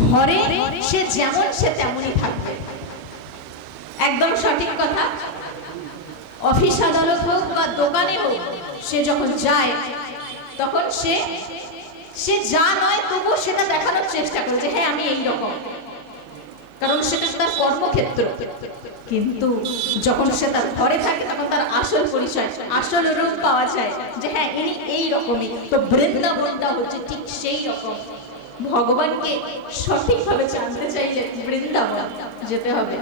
ঘরে সে যেমন সে তেমনই থাকবে, একদম সঠিক কথা। অফিস আদালত হোক বা দোকানে হোক, সে যখন যায় তখন সে যা নয় তবু সেটা দেখানোর চেষ্টা করে যে হ্যাঁ আমি এই রকম, কারণ সেটা তার কর্মক্ষেত্র। কিন্তু যখন সে তার ঘরে থাকে তখন তার আসল পরিচয়, আসল রূপ পাওয়া যায় যে হ্যাঁ ইনি এই রকমই। তো বৃন্দাবনটা হচ্ছে ঠিক সেই রকম। ভগবানকে সঠিকভাবে জানতে চাইলে বৃন্দাবন যেতে হবে।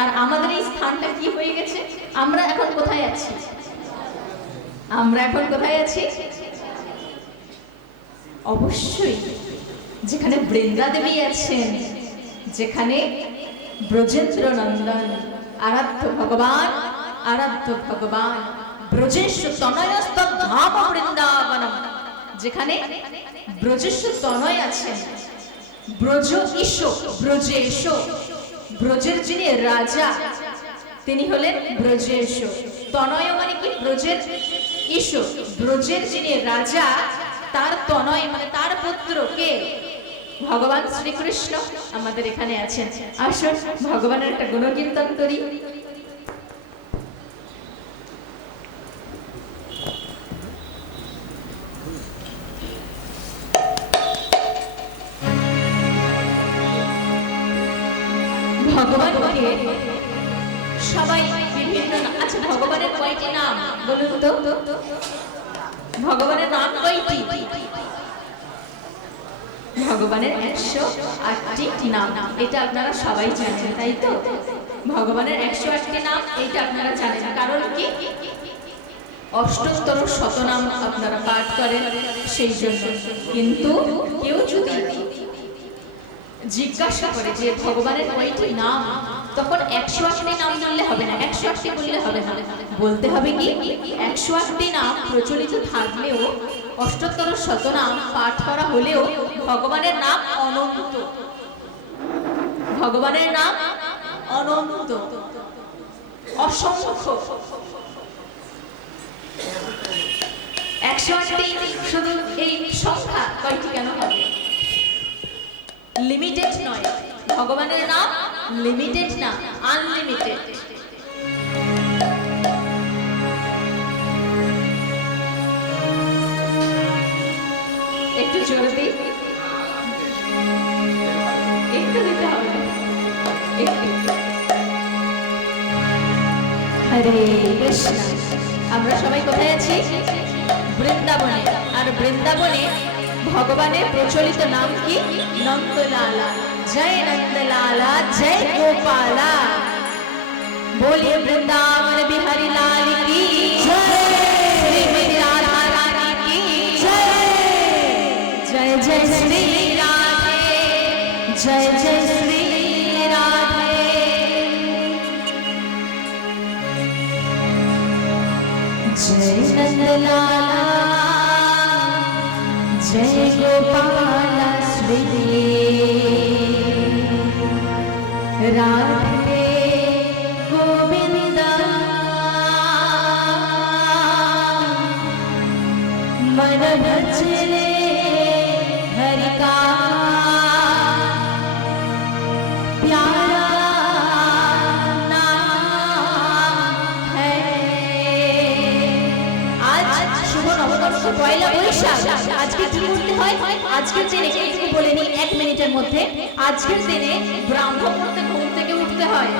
আর আমাদের এই স্থানটা কি হয়ে গেছে, আমরা এখন কোথায় আছি? আমরা এখন কোথায় আছি? অবশ্যই যেখানে বৃন্দা দেবী আছেন, যেখানে ব্রজেন্দ্র নন্দন আরাধ্য ভগবান, আরাধ্য ভগবান ব্রজেশ তনয়স্ত ধাম বৃন্দাবনম, যেখানে ব্রজেশ তনয় আছেন, ব্রজ ঈশো ব্রজেশ, ব্রজের যিনি রাজা তিনি হলেন ব্রজেশ। তনয় মানে কি? ব্রজের ঈশো, ব্রজের যিনি রাজা তার তনয় মানে তার পুত্র কে? ভগবান শ্রীকৃষ্ণ আমাদের এখানে আছেন। আসুন ভগবানের একটা গুণকীর্তন করি। ভগবানকে সবাই বিভিন্ন, আচ্ছা ভগবানের কয়টি নাম বলুন তো? ভগবানের নাম কয়টি? ভগবানের 108টি নাম, এটা আপনারা সবাই জানেন তাই তো? ভগবানের 108টি নাম এটা আপনারা জানেন, কারণ কি? অষ্টোত্তর শতনাম আপনারা পাঠ করেন সেই জন্য। কিন্তু কেউ যদি জিজ্ঞাসা করে যে ভগবানের কয়টি নাম, তখন 108টি নাম বললে হবে না, 108টি বললে হবে না, বলতে হবে কি 108টি নাম প্রচলিত থাকলেও, অষ্টোত্তর শতনাম পাঠ করা হলেও ভগবানের নাম অনন্ত। ভগবানের নাম অনন্ত, অসংখ্য। 108টি শুধু এই সংখ্যা কয়টি কেন হবে? লিমিটেড নয়, ভগবানের নাম লিমিটেড না, আনলিমিটেড। একটু জোরে দিই, একটু দিতে হবে, একটু। হরে কৃষ্ণ। আমরা সবাই কোথায় আছি? বৃন্দাবনে। আর বৃন্দাবনে ভগবানের প্রচলিত নাম কি? নন্দলালা। জয় নন্দলালা, জয় গোপালা, बोलिए वृंदावन बिहारी लाल की जय, श्री राधा रानी की जय, जय जय श्री राधे, जय जय श्री राधे। जय नंदलाला, जय गोपाला, श्री राधे गोविंदा, मन भजले हरि का प्यारा नाम है। आज शुभ नववर्ष পয়লা বৈশাখ। আজকে কি করতে হয়? আজকের দিনে একটু বলে নিই 1 মিনিটের মধ্যে। আজকের দিনে ব্রাহ্ম মুহূর্তে ঘুম থেকে উঠতে হয়।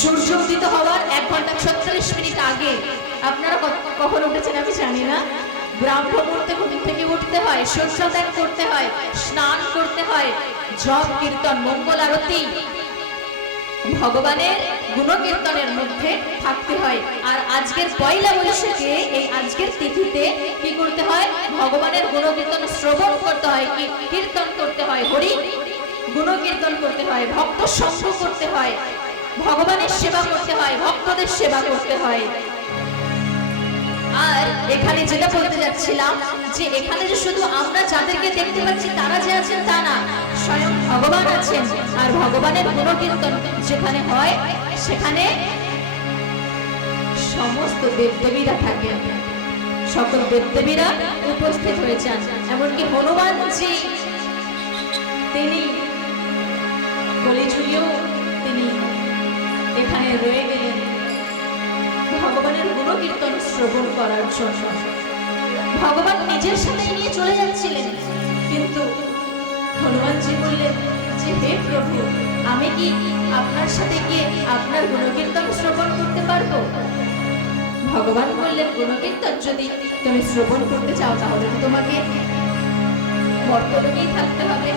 সূর্য উদিত হওয়ার 1 ঘন্টা 36 মিনিট আগে। আপনারা কখন উঠেছেন আমি জানি না। ব্রাহ্ম মুহূর্তে ঘুম থেকে উঠতে হয়, সূর্য ত্যাগ করতে হয়, স্নান করতে হয়, জপ কীর্তন মঙ্গল আরতি ভগবানের গুণকীর্তনের মধ্যে থাকতে হয়। আর আজকের পয়লা বৈশাখে এই আজকের তিথিতে কি করতে হয়? ভগবানের গুণকীর্তন শ্রবণ করতে হয়, কীর্তন করতে হয়, হরি গুণকীর্তন করতে হয়, ভক্ত সঙ্গ করতে হয়, ভগবানের সেবা করতে হয়, ভক্তদের সেবা করতে হয়। আর এখানে যেটা বলতে যাচ্ছিলাম যে এখানে যে শুধু আমরা যাদেরকে দেখতে পাচ্ছি তারা যে আছেন তা না, স্বয়ং ভগবান আছেন। আর ভগবানের গুণকীর্তন যেখানে হয় সেখানে সমস্ত দেবদেবীরা থাকেন, সকল দেবদেবীরা উপস্থিত হয়েছেন। এমনকি হনুমানজি তিনি কলিযুগেও তিনি এখানে রয়ে গেলেন ভগবানের গুণকীর্তন শ্রবণ করার জন্য। ভগবান নিজের সাথে নিয়ে চলে যাচ্ছিলেন, কিন্তু হনুমানজি বললেন যে হে প্রভু, আমি কি আপনার সাথে গিয়ে আপনার গুণকীর্তন শ্রবণ করতে পারবো? ভগবান বললেন, গুণকীর্তন যদি তুমি শ্রবণ করতে চাও তাহলে তোমাকে মর্তলোকেই থাকতে হবে।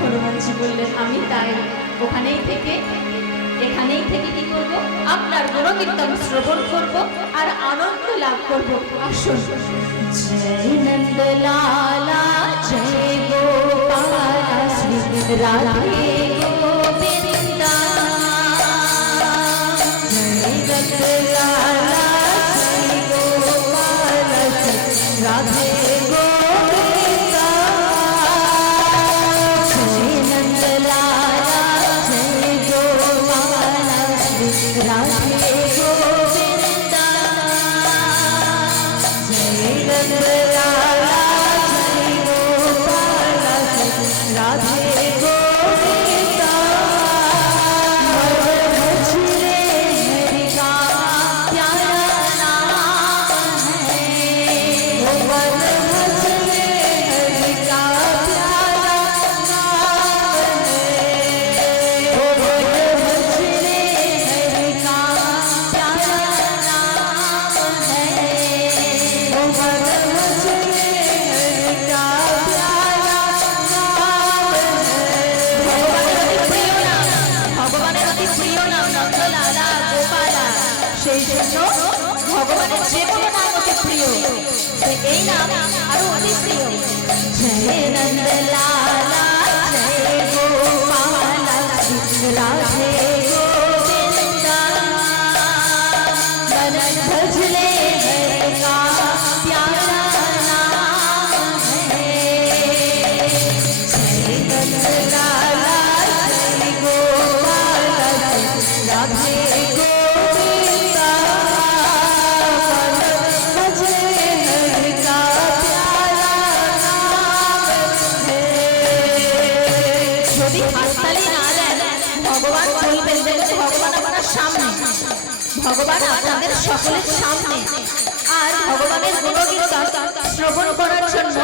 হনুমানজি বললেন, আমি তাই এখানেই থেকে কি করব? আপনার গুণকীর্তন শ্রবণ করব আর আনন্দ লাভ করব। আসুন। জয় নন্দলালা জয় গোপালা শ্রী রাধে গোবিন্দা, জয় নন্দলালা জয় গোপালা শ্রী রাধে গোবিন্দা, জয় নন্দলালা জয় গোপালা শ্রী রাধে গোবিন্দা, জয় নন্দলালা জয় গোপালা শ্রী রাধে গোবিন্দা। भजले हरि का प्यारा नाम है, वो भजले हरि का प्यारा नाम है, वो भजले हरि का प्यारा नाम है, वो भजले हरि का प्यारा नाम है। ভগবানের অতি প্রিয় নাম নন্দলালা গোপালা, সেই জন্য ভগবানের যে কোনো নাম অতি প্রিয়, এই নাম আরো অতি প্রিয়। জয় নন্দলালা জয় গোপালা শ্রী রাধে গোবিন্দা, मन भजले हरि का प्यारा नाम है, जय नंदलाला जय गोपाला राधे गोविंदा, मन भजले हरि का प्यारा नाम है। যদি হাততালি না দেন, ভগবান বলবেন যে ভগবান আপনার সামনে, ভগবান আপনাদের সকলের সামনে, আর ভগবানের গুণকীর্তন শ্রবণ করার জন্য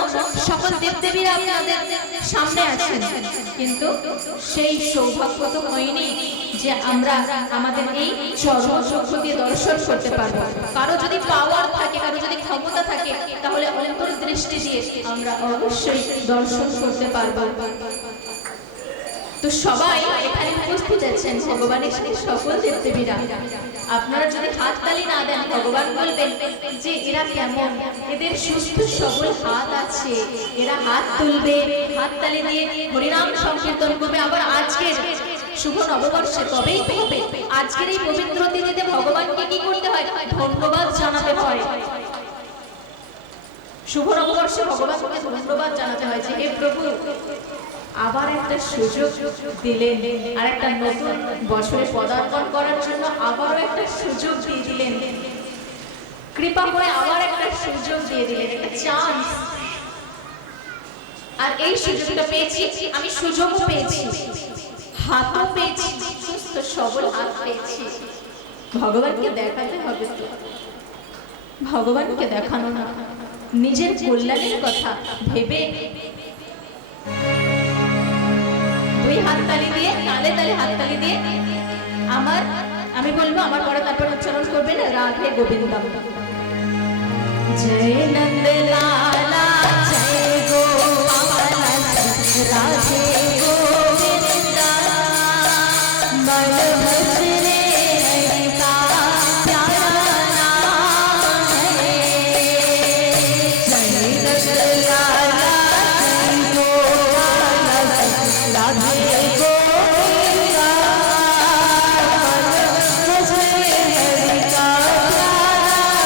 সকল দেবদেবীরা আপনাদের সামনে আছেন, কিন্তু সেই সৌভাগ্য তো হয়নি যে আমরা আমাদের এই চর্মচক্ষু দিয়ে দর্শন করতে পারবো। কারো যদি পাওয়ার থাকে, কারো যদি ক্ষমতা থাকে, তাহলে অন্তর্দৃষ্টি দিয়ে আমরা অবশ্যই দর্শন করতে পারবো। তো সবাই এখানে উপস্থিত আছেন ভগবানের সাথে সকল দেবদেবীরা। আপনারা যদি হাততালি না দেন, ভগবান বলবেন যে এরা কেমন, এদের সুস্থ সবল হাত আছে, এরা হাত তুলবে, হাততালি দিয়ে হরিনাম সংকীর্তন করবে। আবার আজকের শুভ নববর্ষে তবেই হবে, আজকের এই পবিত্র দিনেতে ভগবানকে কি করতে হয়? ধন্যবাদ জানাতে হয়। শুভ নববর্ষে ভগবানকে ধন্যবাদ জানাতে হয় যে হে প্রভু, আবার একটা সুযোগ দিলেন, আর একটা নতুন বছরে পদার্পণ করার জন্য আবারও একটা সুযোগ দিয়ে দিলেন, কৃপা করে আবার একটা সুযোগ দিয়ে দিলেন, একটা চান্স। আর এই সুযোগটা পেয়েছি আমি, সুযোগও পেয়েছি, হাতও পেয়েছি, সুস্থ সবল হাত পেয়েছি। ভগবানকে দেখাতে হবে তো, ভগবানকে দেখানো না, নিজের কল্যাণের কথা ভেবে দুই হাততালি দিয়ে, তালে তালে হাততালি দিয়ে আমি বলবো, আমার পরে তারপর উচ্চারণ করবেন রাধে গোবিন্দা। জয় নন্দলালা জয় গোপালা রাধে গোবিন্দা, मन भजले हरि का प्यारा नाम है, जय नंदलाला जय गोपाला राधे गोविंदा, मन भजले हरि का प्यारा नाम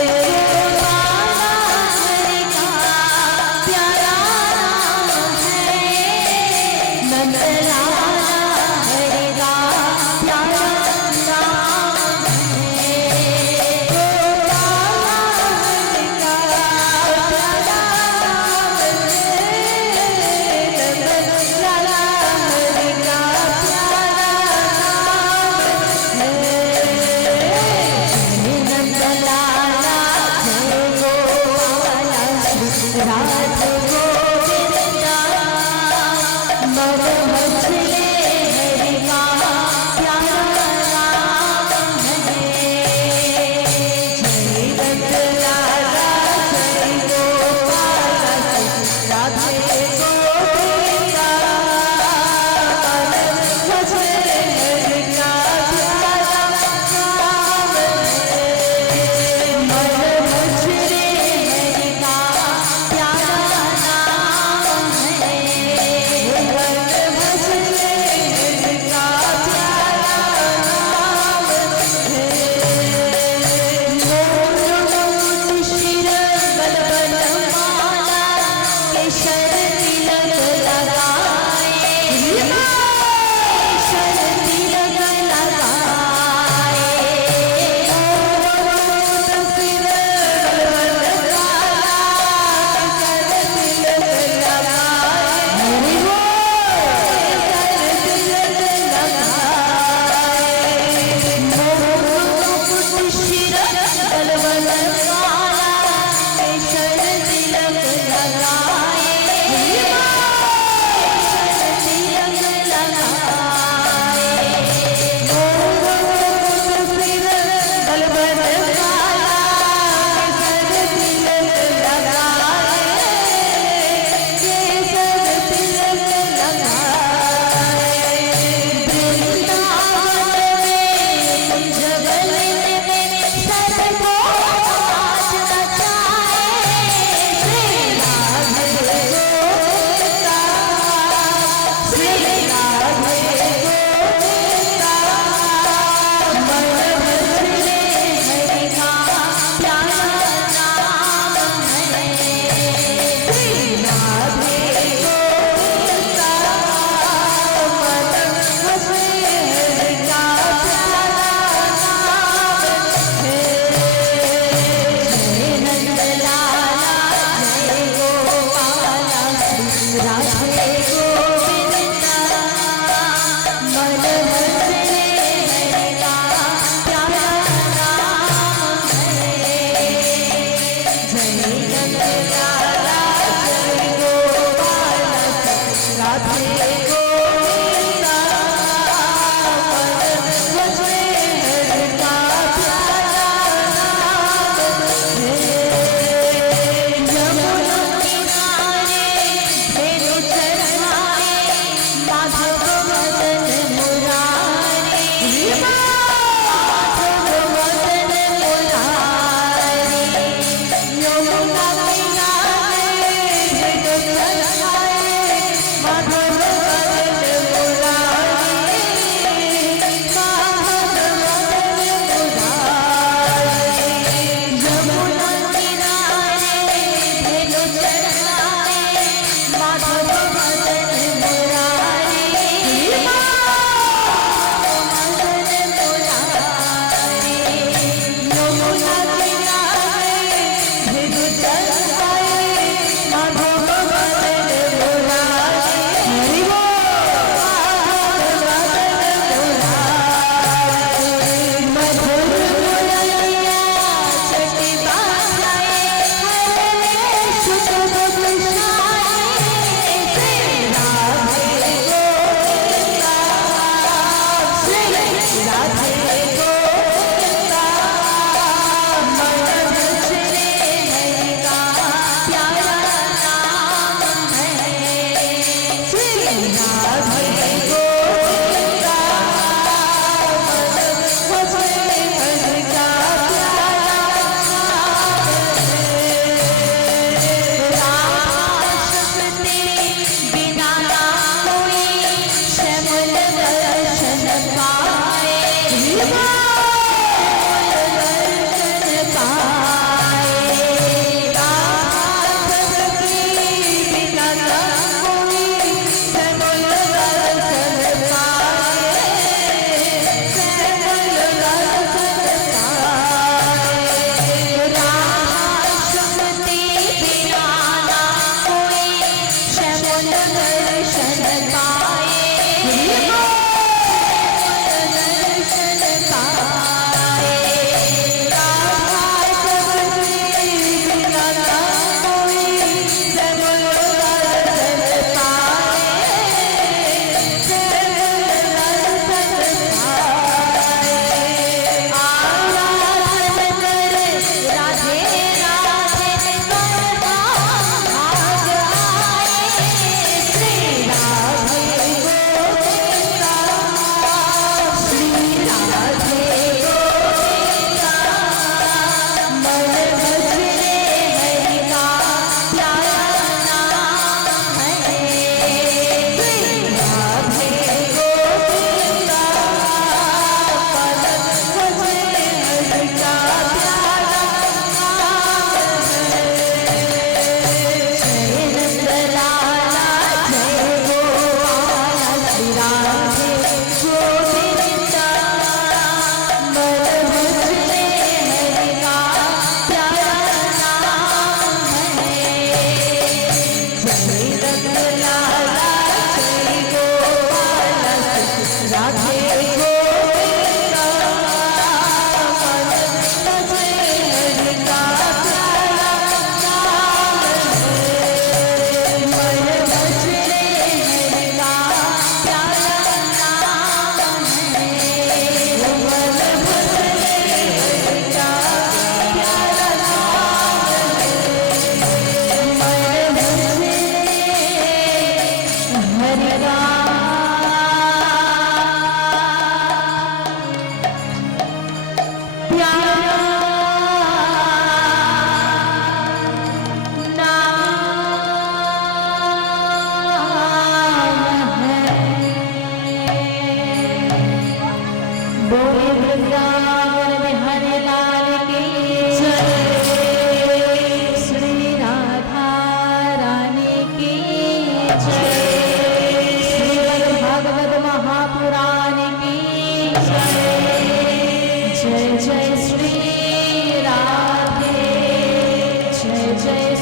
है।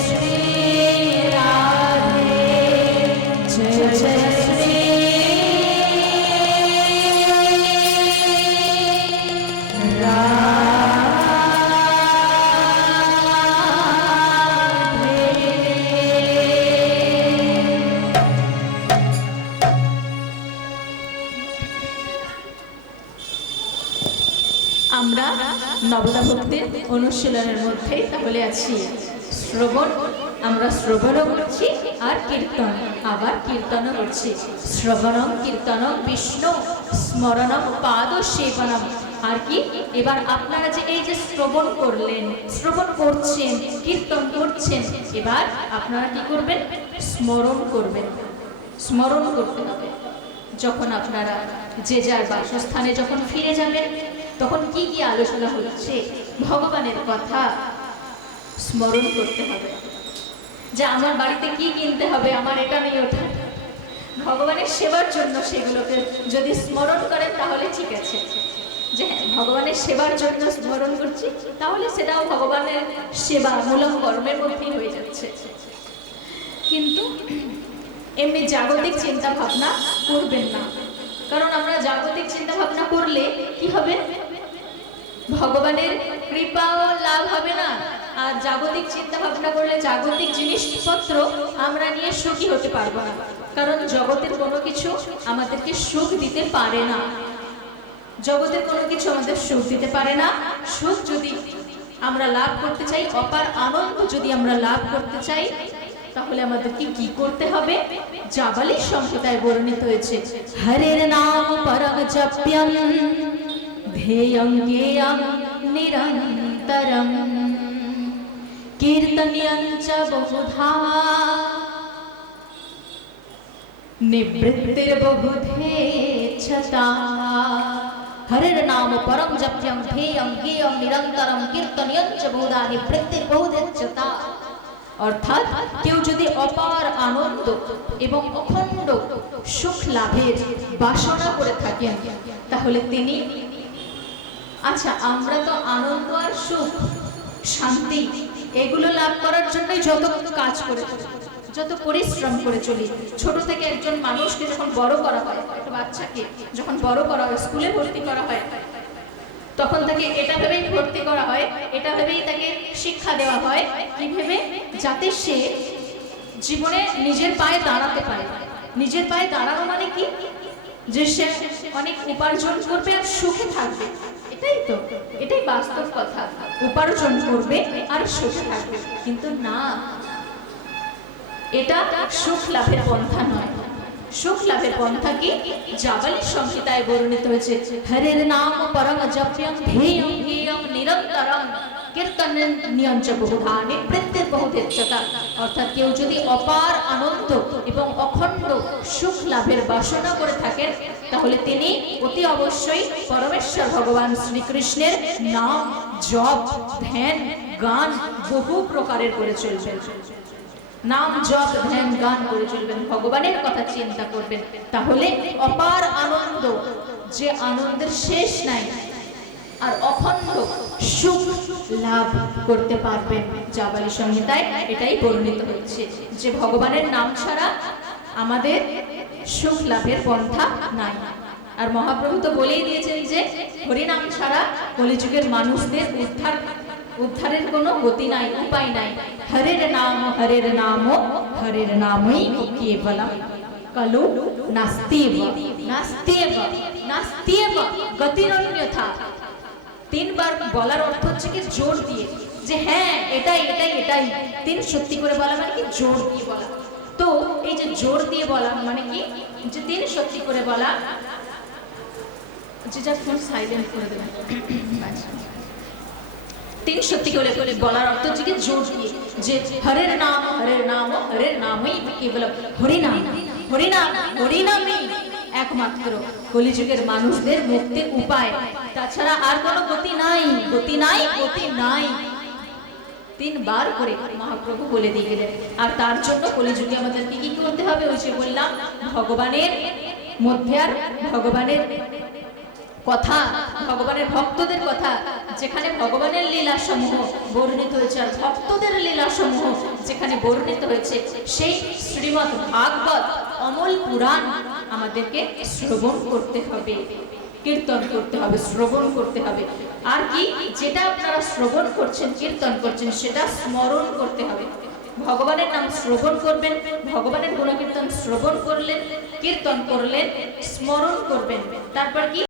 শ্রী রাধে, জয় জয় শ্রী আমরা নবদা ভক্তির অনুশীলনের মধ্যে তাহলে আছি। শ্রবণ, আমরা শ্রবণও করছি আর কীর্তন, আবার কীর্তনও করছি। শ্রবণম কীর্তনম বিষ্ণু স্মরণম পাদ সেবনম। আর কি, এবার আপনারা যে এই যে শ্রবণ করলেন, শ্রবণ করছেন, কীর্তন করছেন, এবার আপনারা কি করবেন? স্মরণ করবেন। স্মরণ করতে হবে। যখন আপনারা যে যার বাসস্থানে যখন ফিরে যাবেন, তখন কি কি আলোচনা হচ্ছে, ভগবানের কথা স্মরণ করতে হবে। যে আমার বাড়িতে কি কিনতে হবে, আমার এটা নেই ওঠা, ভগবানের সেবার জন্য সেগুলোকে যদি স্মরণ করেন তাহলে ঠিক আছে। যে হ্যাঁ, ভগবানের সেবার জন্য স্মরণ করছি, তাহলে সেটাও ভগবানের সেবা মূলক কর্মের মধ্যেই হয়ে যাচ্ছে। কিন্তু এমনি জাগতিক চিন্তা ভাবনা করবেন না, কারণ আমরা জাগতিক চিন্তা ভাবনা করলে কি হবে? ভগবানের কৃপাও লাভ হবে না, আর জাগতিক চিন্তা ভাবনা করলে জাগতিক জিনিসপত্র আমরা নিয়ে সুখী হতে পারবো না, কারণ জগতের কোনো কিছু আমাদেরকে সুখ দিতে পারে না। জগতের কোনো কিছু আমাদের সুখ দিতে পারে না। সুখ যদি আমরা লাভ করতে চাই, অপার আনন্দ যদি আমরা লাভ করতে চাই, তাহলে আমাদেরকে কি করতে হবে? জাবালি সংহিতায় বর্ণিত হয়েছে, হরের নাম পরম জপ্যং ধ্যেয়ং জ্ঞেয়ং নিরন্তরং কীর্তন্যং চ বহুধা নিবৃত্তির বহুধেচ্ছতা। হরের নাম পরম জপ্যং ধ্যেয়ং জ্ঞেয়ং নিরন্তরং কীর্তন্যং চ বহুধা নিবৃত্তির বহুধেচ্ছতা। অর্থাৎ কেউ যদি অপার আনন্দ এবং অখণ্ড সুখ লাভের বাসনা করে থাকেন, তাহলে তিনি, আচ্ছা আমরা তো আনন্দ আর সুখ শান্তি এগুলো লাভ করার জন্যই যত কাজ করে, যত পরিশ্রম করে চলি। ছোট থেকে একজন মানুষকে যখন বড় করা হয়, একটা বাচ্চাকে যখন বড় করা হয়, স্কুলে ভর্তি করা হয়, তখন তাকে এটা ভেবেই ভর্তি করা হয়, এটা ভেবেই তাকে শিক্ষা দেওয়া হয়, কি ভেবে? যাতে সে জীবনে নিজের পায়ে দাঁড়াতে পারে। নিজের পায়ে দাঁড়ানো মানে কি? যে সে অনেক উপার্জন করবে আর সুখে থাকবে। এটাই তো, এটাই বাস্তব কথা। উপার্জন করবে আর সুখে থাকবে, কিন্তু না, এটা সুখ লাভের পন্থা নয়। সুখ লাভের পন্থা কি? জাবালি সংহিতায় বর্ণিত হয়েছে, হরের নাম পরম জপ্যং ধ্যেয়ং জ্ঞেয়ং নিরন্তরং কীর্তন্যং চ বহুধা নিবৃত্তির বহুধেচ্ছতা। অর্থাৎ কেউ যদি অপার আনন্দ এবং অখণ্ড সুখ লাভের বাসনা করে থাকেন, তাহলে তিনি অতি অবশ্যই পরমেশ্বর ভগবান শ্রীকৃষ্ণের নাম জপ ধ্যান গান বহু প্রকারের করে চলবেন। নাম জপ ধ্যান গান করে চলবেন, ভগবানের কথা চিন্তা করবেন, তাহলে অপার আনন্দ, যে আনন্দের শেষ নাই, আর অখণ্ড সুখ লাভ করতে পারবেন। জাবালি সংহিতায় এটাই বর্ণিত হচ্ছে যে ভগবানের নাম ছাড়া আমাদের সুখ লাভের পন্থা নাই। আর মহাপ্রভু তো বলেই দিয়েছেন যে হরিনাম ছাড়া কলিযুগের মানুষদের উদ্ধারের কোনো গতি নাই, উপায় নাই। হরের নাম হরের নামই কেবলম কলু নাস্তিব নাস্তিব নাস্তিব গতিরন্যথা। তিনবার বলার অর্থ হচ্ছে কি জোর দিয়ে, যে হ্যাঁ এটাই এটাই এটাই। তিন সত্যি করে বলা মানে কি? জোর দিয়ে বলা। তো এই যে জোর দিয়ে বলা মানে কি? যে তিন সত্যি করে বলা। যে যা ফোন সাইলেন্ট করে দেবেন। তিন সত্যি করে বলার অর্থ হচ্ছে কি জোর দিয়ে, যে হরের নাম হরের নামই কেবল হরিনাম হরিনাম হরিনামই একমাত্র কলিযুগের মানুষদের মুক্তির উপায়, তাছাড়া আর কোনো গতি নাই, গতি নাই, গতি নাই। তিনবার করে মহাপ্রভু বলে দিয়ে গেলেন। আর তার জন্য কলিযুগে আমাদের কি করতে হবে? ওই যে বললাম, ভগবানের মধ্যে আর ভগবানের কথা, ভগবানের ভক্তদের কথা যেখানে ভগবানের লীলা সমূহ বর্ণিত হয়েছে আর ভক্তদের লীলা সমূহ যেখানে বর্ণিত হয়েছে, সেই শ্রীমদ্ ভাগবত অমল পুরাণ আমাদেরকে শ্রবণ করতে হবে, কীর্তন করতে হবে, শ্রবণ করতে হবে। আর কি, যেটা আপনারা শ্রবণ করছেন, কীর্তন করছেন, সেটা স্মরণ করতে হবে। ভগবানের নাম শ্রবণ করবেন, ভগবানের গুণকীর্তন শ্রবণ করলেন, কীর্তন করলেন, স্মরণ করবেন। তারপর কি,